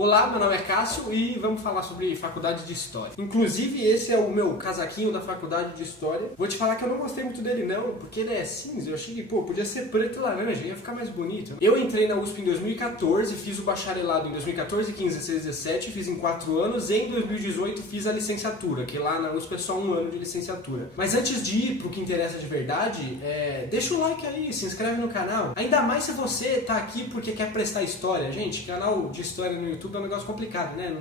Olá, meu nome é Cássio e vamos falar sobre faculdade de História. Inclusive, esse é o meu casaquinho da faculdade de História. Vou te falar que eu não gostei muito dele não, porque ele é cinza. Eu achei que, podia ser preto e laranja, ia ficar mais bonito. Eu entrei na USP em 2014, fiz o bacharelado em 2014, 15, 16, 17, fiz em 4 anos. E em 2018 fiz a licenciatura, que lá na USP é só 1 ano de licenciatura. Mas antes de ir pro que interessa de verdade, deixa o like aí, se inscreve no canal. Ainda mais se você tá aqui porque quer prestar História. Gente, canal de História no YouTube é um negócio complicado, né?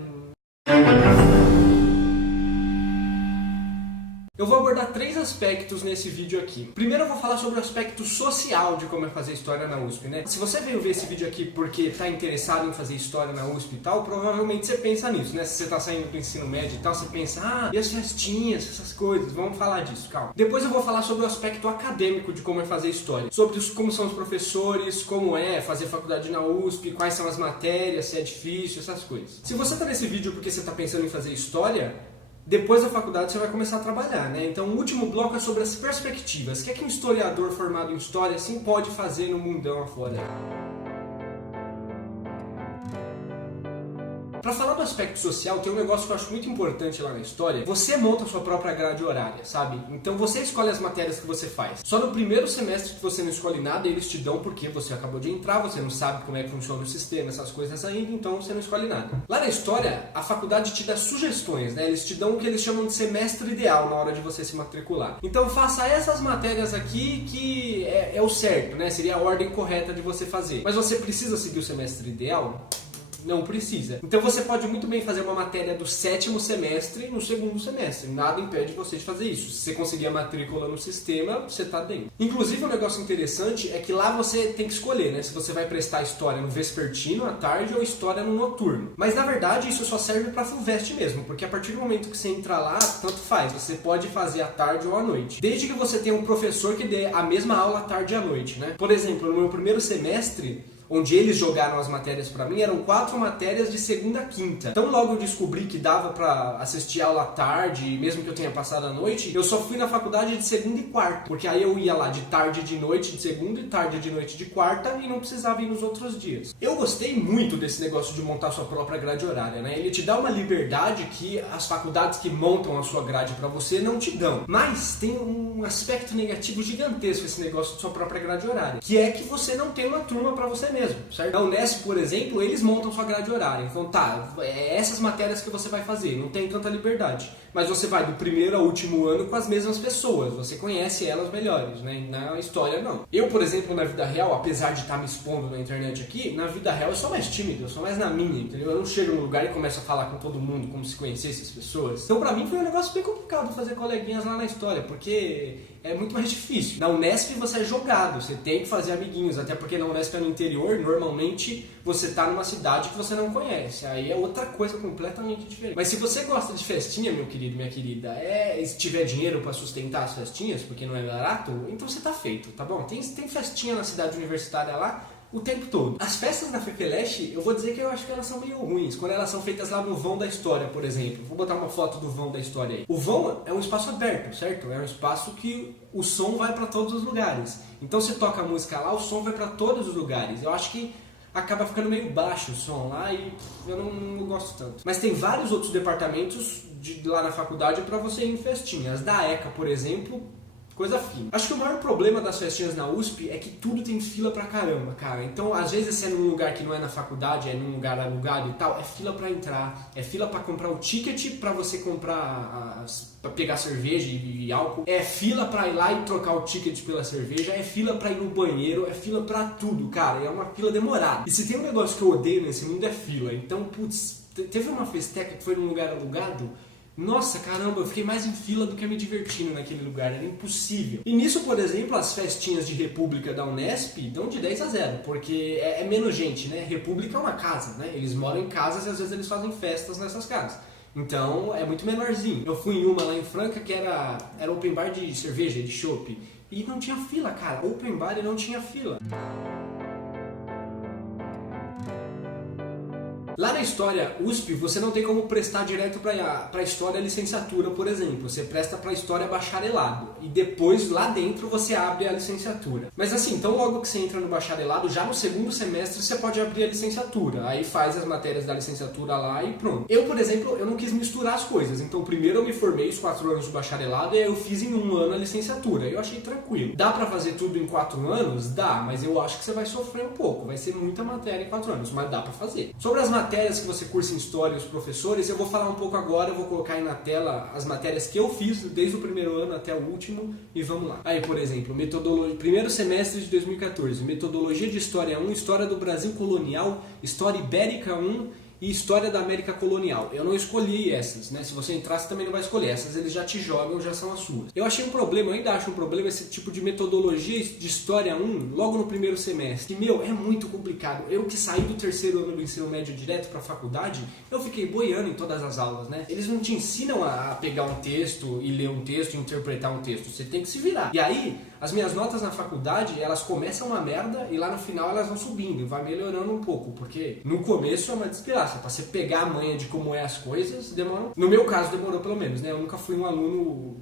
Eu vou abordar 3 aspectos nesse vídeo aqui. Primeiro eu vou falar sobre o aspecto social de como é fazer História na USP, né? Se você veio ver esse vídeo aqui porque está interessado em fazer História na USP e tal, provavelmente você pensa nisso, né? Se você está saindo do ensino médio e tal, você pensa, e as festinhas, essas coisas, vamos falar disso, calma. Depois eu vou falar sobre o aspecto acadêmico de como é fazer História, sobre como são os professores, como é fazer faculdade na USP, quais são as matérias, se é difícil, essas coisas. Se você está nesse vídeo porque você está pensando em fazer História, depois da faculdade você vai começar a trabalhar, né? Então o último bloco é sobre as perspectivas. O que é que um historiador formado em História assim pode fazer no mundão afora? Para falar do aspecto social, tem um negócio que eu acho muito importante lá na História. Você monta a sua própria grade horária, sabe? Então você escolhe as matérias que você faz. Só no primeiro semestre que você não escolhe nada, eles te dão porque você acabou de entrar, você não sabe como é que funciona o sistema, essas coisas ainda, então você não escolhe nada. Lá na História, a faculdade te dá sugestões, né? Eles te dão o que eles chamam de semestre ideal na hora de você se matricular. Então faça essas matérias aqui que é o certo, né? Seria a ordem correta de você fazer. Mas você precisa seguir o semestre ideal? Não precisa. Então você pode muito bem fazer uma matéria do 7º semestre no 2º semestre. Nada impede você de fazer isso. Se você conseguir a matrícula no sistema, você está dentro. Inclusive um negócio interessante é que lá você tem que escolher, né? Se você vai prestar História no vespertino, à tarde, ou História no noturno. Mas na verdade isso só serve para FUVEST mesmo, porque a partir do momento que você entra lá, tanto faz. Você pode fazer à tarde ou à noite. Desde que você tenha um professor que dê a mesma aula à tarde e à noite, né? Por exemplo, no meu primeiro semestre, onde eles jogaram as matérias pra mim, eram 4 matérias de segunda a quinta. Então logo eu descobri que dava pra assistir aula à tarde, mesmo que eu tenha passado a noite, eu só fui na faculdade de segunda e quarta, porque aí eu ia lá de tarde e de noite de segunda e tarde e de noite de quarta e não precisava ir nos outros dias. Eu gostei muito desse negócio de montar sua própria grade horária, né? Ele te dá uma liberdade que as faculdades que montam a sua grade pra você não te dão. Mas tem um aspecto negativo gigantesco esse negócio de sua própria grade horária, que é que você não tem uma turma pra você mesmo, certo? Na Unesp, por exemplo, eles montam sua grade horária. Então tá, essas matérias que você vai fazer, não tem tanta liberdade. Mas você vai do primeiro ao último ano com as mesmas pessoas, você conhece elas melhores, né? Na História não. Eu, por exemplo, na vida real, apesar de estar me expondo na internet aqui, na vida real eu sou mais tímido, eu sou mais na minha, entendeu? Eu não chego num lugar e começo a falar com todo mundo como se conhecesse as pessoas. Então pra mim foi um negócio bem complicado fazer coleguinhas lá na História, porque é muito mais difícil. Na Unesp você é jogado, você tem que fazer amiguinhos, até porque na Unesp é no interior, normalmente você tá numa cidade que você não conhece, aí é outra coisa completamente diferente. Mas se você gosta de festinha, meu querido, minha querida, se tiver dinheiro pra sustentar as festinhas, porque não é barato, então você tá feito, tá bom? Tem festinha na cidade universitária lá o tempo todo. As festas da FEFELESH, eu vou dizer que eu acho que elas são meio ruins, quando elas são feitas lá no vão da História, por exemplo. Vou botar uma foto do vão da História aí. O vão é um espaço aberto, certo? É um espaço que o som vai para todos os lugares. Então você toca a música lá, o som vai para todos os lugares. Eu acho que acaba ficando meio baixo o som lá e eu não gosto tanto. Mas tem vários outros departamentos lá na faculdade para você ir em festinhas. Da ECA, por exemplo, coisa fina. Acho que o maior problema das festinhas na USP é que tudo tem fila pra caramba, cara. Então, às vezes, se é num lugar que não é na faculdade, é num lugar alugado e tal, é fila pra entrar, é fila pra comprar o ticket pra você comprar, pra pegar cerveja e álcool, é fila pra ir lá e trocar o ticket pela cerveja, é fila pra ir no banheiro, é fila pra tudo, cara. É uma fila demorada. E se tem um negócio que eu odeio nesse mundo é fila. Então, putz, teve uma festeca que foi num lugar alugado. Nossa, caramba, eu fiquei mais em fila do que me divertindo naquele lugar, era impossível. E nisso, por exemplo, as festinhas de República da Unesp dão de 10 a 0, porque é menos gente, né? República é uma casa, né? Eles moram em casas e às vezes eles fazem festas nessas casas. Então é muito menorzinho. Eu fui em uma lá em Franca que era open bar de cerveja, de chopp, e não tinha fila, cara. Open bar e não tinha fila. Lá na História USP, você não tem como prestar direto para História licenciatura, por exemplo. Você presta para História bacharelado. E depois, lá dentro, você abre a licenciatura. Mas assim, então logo que você entra no bacharelado, já no segundo semestre você pode abrir a licenciatura. Aí faz as matérias da licenciatura lá e pronto. Eu, por exemplo, eu não quis misturar as coisas. Então primeiro eu me formei os 4 anos do bacharelado e aí eu fiz em 1 ano a licenciatura. Eu achei tranquilo. Dá pra fazer tudo em 4 anos? Dá, mas eu acho que você vai sofrer um pouco. Vai ser muita matéria em 4 anos, mas dá pra fazer. Sobre as matérias que você cursa em História e os professores, eu vou falar um pouco agora, eu vou colocar aí na tela as matérias que eu fiz desde o primeiro ano até o último e vamos lá. Aí, por exemplo, primeiro semestre de 2014, Metodologia de História 1, História do Brasil Colonial, História Ibérica 1 e História da América Colonial. Eu não escolhi essas, né? Se você entrar, você também não vai escolher. Essas eles já te jogam, já são as suas. Eu achei um problema, eu ainda acho um problema esse tipo de metodologia de História 1 logo no primeiro semestre. Que, é muito complicado. Eu que saí do terceiro ano do ensino médio direto para a faculdade, eu fiquei boiando em todas as aulas, né? Eles não te ensinam a pegar um texto e ler um texto e interpretar um texto. Você tem que se virar. E aí, as minhas notas na faculdade, elas começam uma merda e lá no final elas vão subindo, vai melhorando um pouco, porque no começo é uma desgraça. Pra você pegar a manha de como é as coisas, demora. No meu caso, demorou pelo menos, né? Eu nunca fui um aluno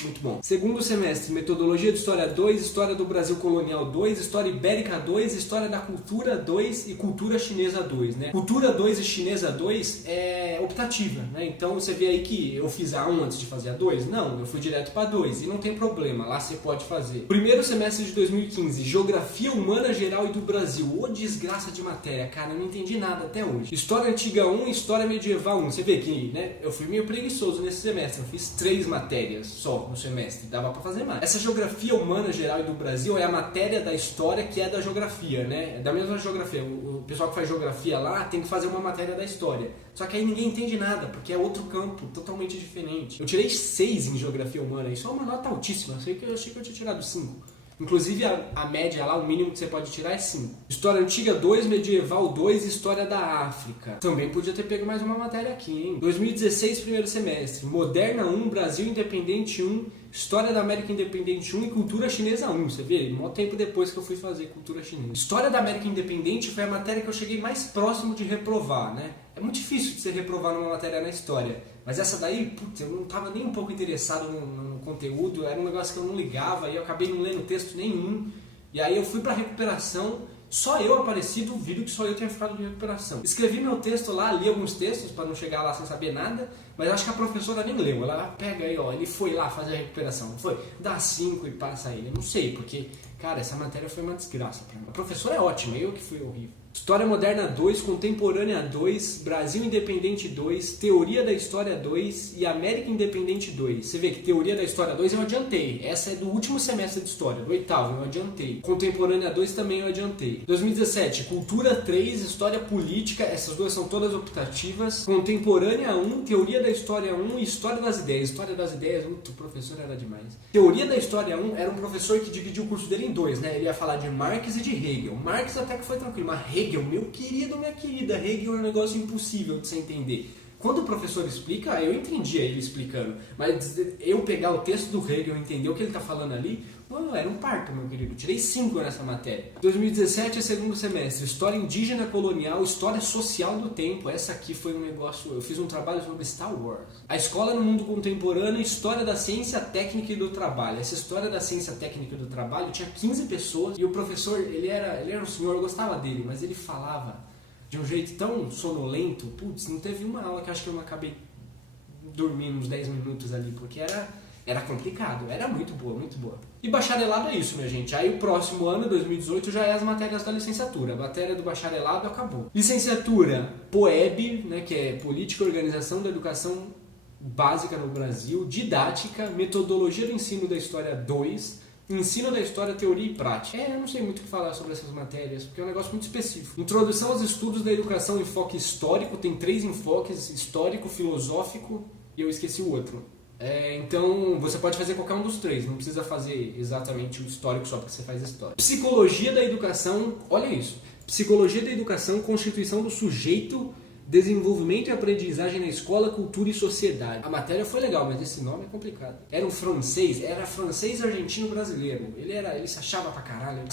muito bom. Segundo semestre, Metodologia de História 2, História do Brasil Colonial 2, História Ibérica 2, História da Cultura 2 e Cultura Chinesa 2, né? Cultura 2 e Chinesa 2 é optativa, né? Então você vê aí que eu fiz a 1 antes de fazer a 2? Não, eu fui direto para 2 e não tem problema, lá você pode fazer. Primeiro semestre de 2015, Geografia Humana Geral e do Brasil. Ô desgraça de matéria, cara, eu não entendi nada até hoje. História Antiga 1 e História Medieval 1. Você vê que, né, eu fui meio preguiçoso nesse semestre, eu fiz 3 matérias só no semestre, dava pra fazer mais. Essa Geografia Humana Geral e do Brasil é a matéria da história que é da geografia, né? É da mesma geografia. O pessoal que faz geografia lá tem que fazer uma matéria da história. Só que aí ninguém entende nada, porque é outro campo, totalmente diferente. Eu tirei 6 em Geografia Humana, isso é uma nota altíssima. Eu achei que eu tinha tirado 5. Inclusive a média lá, o mínimo que você pode tirar é 5. História Antiga 2, Medieval 2, História da África. Também podia ter pego mais uma matéria aqui, hein? 2016, primeiro semestre. Moderna 1, Brasil Independente 1, História da América Independente 1 e Cultura Chinesa 1. Você vê? Mó tempo depois que eu fui fazer Cultura Chinesa. História da América Independente foi a matéria que eu cheguei mais próximo de reprovar, né? É muito difícil de você reprovar numa matéria na história. Mas essa daí, putz, eu não estava nem um pouco interessado no conteúdo, era um negócio que eu não ligava e eu acabei não lendo texto nenhum. E aí eu fui para recuperação, só eu apareci do vídeo que só eu tinha ficado de recuperação. Escrevi meu texto lá, li alguns textos para não chegar lá sem saber nada, mas acho que a professora nem leu. Ela pega aí, ó, ele foi lá fazer a recuperação, foi, dá 5 e passa aí. Eu não sei, porque, cara, essa matéria foi uma desgraça pra mim. A professora é ótima, eu que fui horrível. História Moderna 2, Contemporânea 2, Brasil Independente 2, Teoria da História 2 e América Independente 2. Você vê que Teoria da História 2 eu adiantei. Essa é do último semestre de História, do 8º, eu adiantei. Contemporânea 2 também eu adiantei. 2017, Cultura 3, História Política, essas duas são todas optativas. Contemporânea 1, Teoria da História 1 e História das Ideias. História das Ideias, o professor era demais. Teoria da História 1 era um professor que dividiu o curso dele em 2, né? Ele ia falar de Marx e de Hegel. Marx até que foi tranquilo, mas Hegel, meu querido, minha querida, Hegel é um negócio impossível de você entender. Quando o professor explica, eu entendia ele explicando, mas eu pegar o texto do Hegel e entender o que ele está falando ali, mano, era um parto, meu querido. Tirei 5 nessa matéria. 2017 é segundo semestre, História Indígena Colonial, História Social do Tempo. Essa aqui foi um negócio, eu fiz um trabalho sobre Star Wars. A Escola no Mundo Contemporâneo, História da Ciência Técnica e do Trabalho. Essa História da Ciência Técnica e do Trabalho tinha 15 pessoas e o professor, ele era um senhor, eu gostava dele, mas ele falava de um jeito tão sonolento. Putz, não teve uma aula que acho que eu acabei dormindo uns 10 minutos ali, porque era complicado, era muito boa, muito boa. E bacharelado é isso, minha gente. Aí o próximo ano, 2018, já é as matérias da licenciatura. A matéria do bacharelado acabou. Licenciatura, POEB, né, que é Política e Organização da Educação Básica no Brasil, Didática, Metodologia do Ensino da História 2, Ensino da História, Teoria e Prática. Eu não sei muito o que falar sobre essas matérias, porque é um negócio muito específico. Introdução aos Estudos da Educação, enfoque histórico, tem 3 enfoques, histórico, filosófico e eu esqueci o outro. Então você pode fazer qualquer um dos 3, não precisa fazer exatamente o histórico só porque você faz história. Psicologia da Educação, olha isso. Psicologia da Educação, Constituição do Sujeito, Desenvolvimento e Aprendizagem na Escola, Cultura e Sociedade. A matéria foi legal, mas esse nome é complicado. Era um francês, era francês argentino brasileiro. Ele se achava pra caralho. A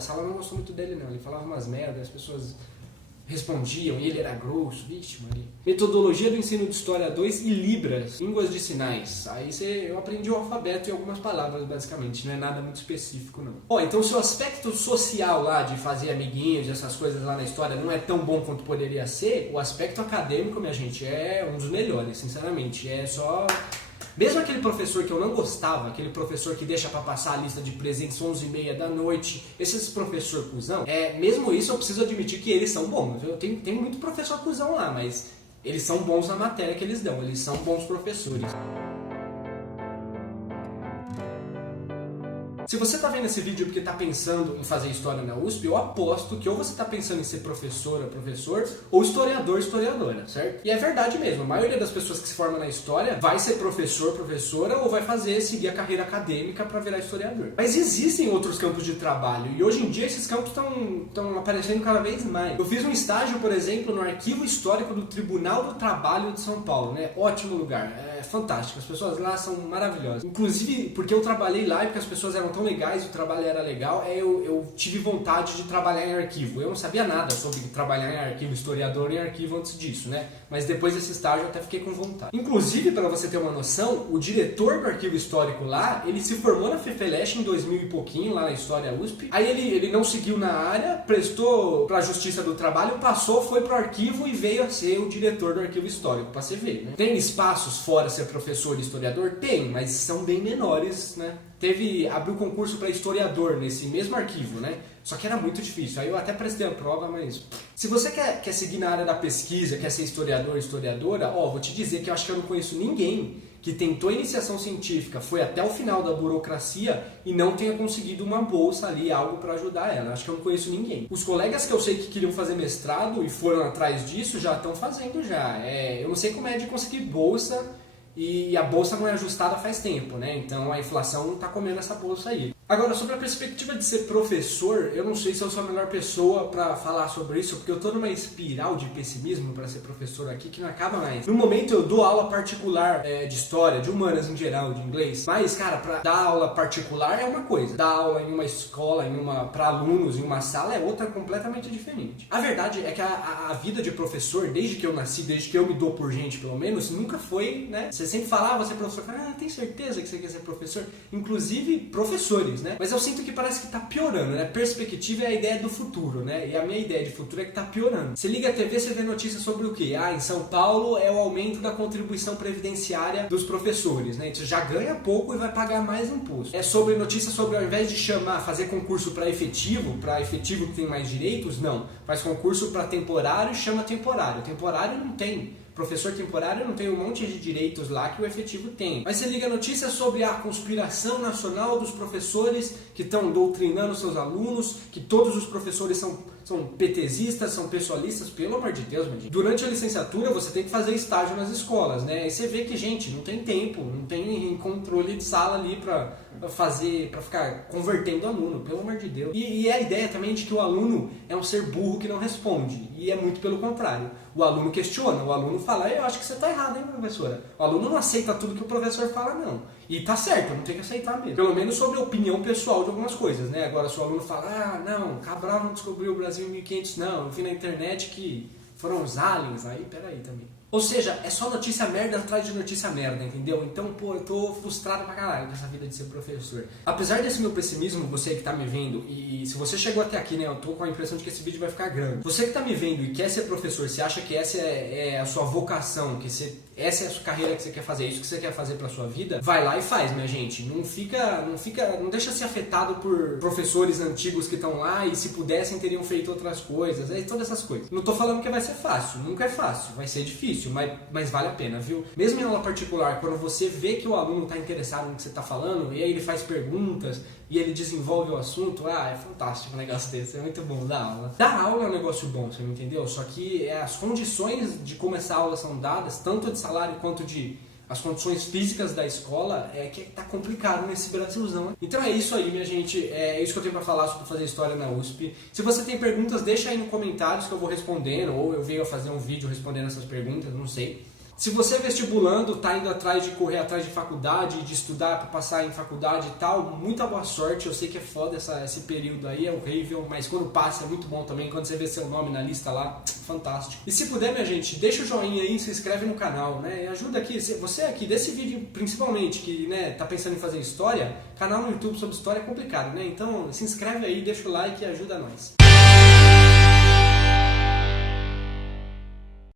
sala não gostou muito dele não, ele falava umas merdas, as pessoas respondiam e ele era grosso, vixe Maria. Metodologia do ensino de História 2 e Libras, línguas de sinais. Aí eu aprendi o alfabeto e algumas palavras basicamente, não é nada muito específico não. Ó, então se o aspecto social lá de fazer amiguinhos, essas coisas lá na história não é tão bom quanto poderia ser, o aspecto acadêmico, minha gente, é um dos melhores, sinceramente. É só... Mesmo aquele professor que eu não gostava, aquele professor que deixa pra passar a lista de presentes 11h30 da noite, esses professor cuzão, mesmo isso eu preciso admitir que eles são bons. Tem muito professor cuzão lá, mas eles são bons na matéria que eles dão, eles são bons professores. Se você está vendo esse vídeo porque está pensando em fazer história na USP, eu aposto que ou você está pensando em ser professora, professor, ou historiador, historiadora, certo? E é verdade mesmo, a maioria das pessoas que se formam na história vai ser professor, professora, ou vai seguir a carreira acadêmica para virar historiador. Mas existem outros campos de trabalho, e hoje em dia esses campos estão aparecendo cada vez mais. Eu fiz um estágio, por exemplo, no Arquivo Histórico do Tribunal do Trabalho de São Paulo, né? Ótimo lugar, é fantástico, as pessoas lá são maravilhosas. Inclusive, porque eu trabalhei lá e porque as pessoas eram tão legais, o trabalho era legal, eu tive vontade de trabalhar em arquivo. Eu não sabia nada sobre trabalhar em arquivo, historiador em arquivo antes disso, né? Mas depois desse estágio eu até fiquei com vontade. Inclusive, para você ter uma noção, o diretor do arquivo histórico lá, ele se formou na FEFELESH em 2000 e pouquinho, lá na História USP. Aí ele não seguiu na área, prestou para a Justiça do Trabalho, passou, foi pro arquivo e veio a ser o diretor do arquivo histórico, para você ver, né? Tem espaços fora ser professor e historiador? Tem, mas são bem menores, né? Abriu concurso para historiador nesse mesmo arquivo, né? Só que era muito difícil. Aí eu até prestei a prova, mas... Se você quer seguir na área da pesquisa, quer ser historiador, historiadora, vou te dizer que eu acho que eu não conheço ninguém que tentou iniciação científica, foi até o final da burocracia e não tenha conseguido uma bolsa ali, algo para ajudar ela. Acho que eu não conheço ninguém. Os colegas que eu sei que queriam fazer mestrado e foram atrás disso já estão fazendo já. Eu não sei como é de conseguir bolsa e a bolsa não é ajustada faz tempo, né? Então a inflação está comendo essa bolsa aí. Agora, sobre a perspectiva de ser professor, eu não sei se eu sou a melhor pessoa para falar sobre isso, porque eu tô numa espiral de pessimismo para ser professor aqui que não acaba mais. No momento eu dou aula particular de história, de humanas em geral, de inglês, mas, cara, para dar aula particular é uma coisa, dar aula em uma escola, para alunos, em uma sala, é outra completamente diferente. A verdade é que a vida de professor, desde que eu nasci, desde que eu me dou por gente, pelo menos, nunca foi, né? Você sempre falava, você é professor, tem certeza que você quer ser professor? Inclusive, professores, né? Mas eu sinto que parece que tá piorando, né? Perspectiva é a ideia do futuro, né? E a minha ideia de futuro é que tá piorando. Você liga a TV, você vê notícias sobre o quê? Em São Paulo é o aumento da contribuição previdenciária dos professores, né? Você já ganha pouco e vai pagar mais imposto. É sobre notícias sobre, ao invés de fazer concurso para efetivo que tem mais direitos, não. Faz concurso para temporário e chama temporário. Temporário não tem. Professor temporário não tem um monte de direitos lá que o efetivo tem. Mas você liga notícias sobre a conspiração nacional dos professores que estão doutrinando seus alunos, que todos os professores são petezistas, são pessoalistas, pelo amor de Deus, meu gente. Durante a licenciatura você tem que fazer estágio nas escolas, né? E você vê que, gente, não tem tempo, não tem controle de sala ali pra ficar convertendo aluno, pelo amor de Deus. E a ideia também de que o aluno é um ser burro que não responde, e é muito pelo contrário. O aluno questiona, o aluno fala, eu acho que você tá errado, hein, professora? O aluno não aceita tudo que o professor fala, não. E tá certo, não tem que aceitar mesmo. Pelo menos sobre a opinião pessoal de algumas coisas, né? Agora, se o aluno fala, não, Cabral não descobriu o Brasil em 1500, não, eu vi na internet que foram os aliens, aí peraí também. Ou seja, é só notícia merda atrás de notícia merda, entendeu? Então, eu tô frustrado pra caralho com essa vida de ser professor. Apesar desse meu pessimismo, você que tá me vendo, e se você chegou até aqui, né, eu tô com a impressão de que esse vídeo vai ficar grande. Você que tá me vendo e quer ser professor, você acha que essa é a sua vocação, que essa é a sua carreira que você quer fazer, isso que você quer fazer pra sua vida, vai lá e faz, minha gente. Não deixa ser afetado por professores antigos que estão lá e se pudessem teriam feito outras coisas, todas essas coisas. Não tô falando que vai ser fácil, nunca é fácil, vai ser difícil. Mas vale a pena, viu? Mesmo em aula particular, quando você vê que o aluno está interessado no que você está falando, e aí ele faz perguntas, e ele desenvolve o assunto, é fantástico um negócio desse, é muito bom dar aula. Dar aula é um negócio bom, você não entendeu? Só que as condições de como essa aula são dadas, tanto de salário quanto de as condições físicas da escola, que tá complicado nesse Brasilzão. Então é isso aí, minha gente. É isso que eu tenho pra falar sobre fazer história na USP. Se você tem perguntas, deixa aí nos comentários que eu vou respondendo, ou eu venho a fazer um vídeo respondendo essas perguntas, não sei. Se você vestibulando, tá indo atrás de correr atrás de faculdade, de estudar para passar em faculdade e tal, muita boa sorte. Eu sei que é foda esse período aí, é horrível, mas quando passa é muito bom também. Quando você vê seu nome na lista lá, fantástico. E se puder, minha gente, deixa o joinha aí, se inscreve no canal, né? Ajuda aqui, você aqui, desse vídeo principalmente, que né, tá pensando em fazer história, canal no YouTube sobre história é complicado, né? Então se inscreve aí, deixa o like e ajuda nós.